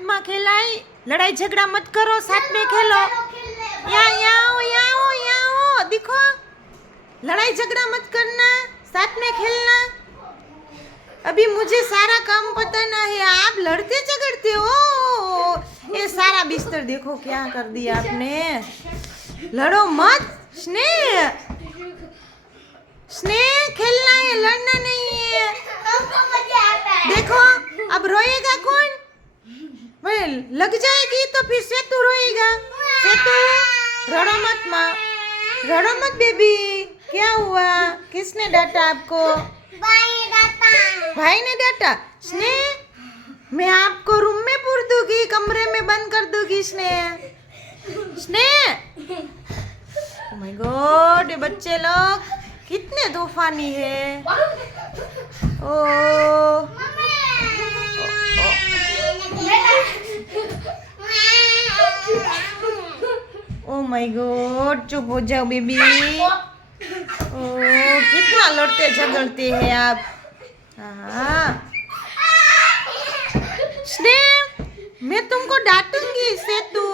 में खेलाए। लड़ाई झगड़ा मत करो, साथ में खेलो। यहाँ आओ, देखो, लड़ाई झगड़ा मत करना, साथ में खेलना। अभी मुझे सारा काम पता ना है, आप लड़ते झगड़ते हो। ये सारा बिस्तर देखो क्या कर दिया आपने। लड़ो मत। स्नेह, स्नेह खेलना है, लड़ना नहीं है। देखो अब रोएगा कौन? भाई लग जाएगी तो फिर सेतु रोएगा। सेतु रोड़ो मत माँ, रोड़ो मत बेबी। क्या हुआ? किसने डांटा आपको? भाई ने डांटा। स्नेह, मैं आपको रूम में पूर दूंगी, कमरे में बंद कर दूंगी। स्नेह, स्नेह, ओह माय गॉड, ये बच्चे लोग कितने तूफानी है। ओ ओह माय गॉड, चुप हो जाओ बेबी। ओ कितना लड़ते झगड़ते हैं आप। हाँ स्नेह, मैं तुमको डांटूंगी। सेतु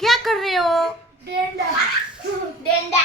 क्या कर रहे हो? डेंडा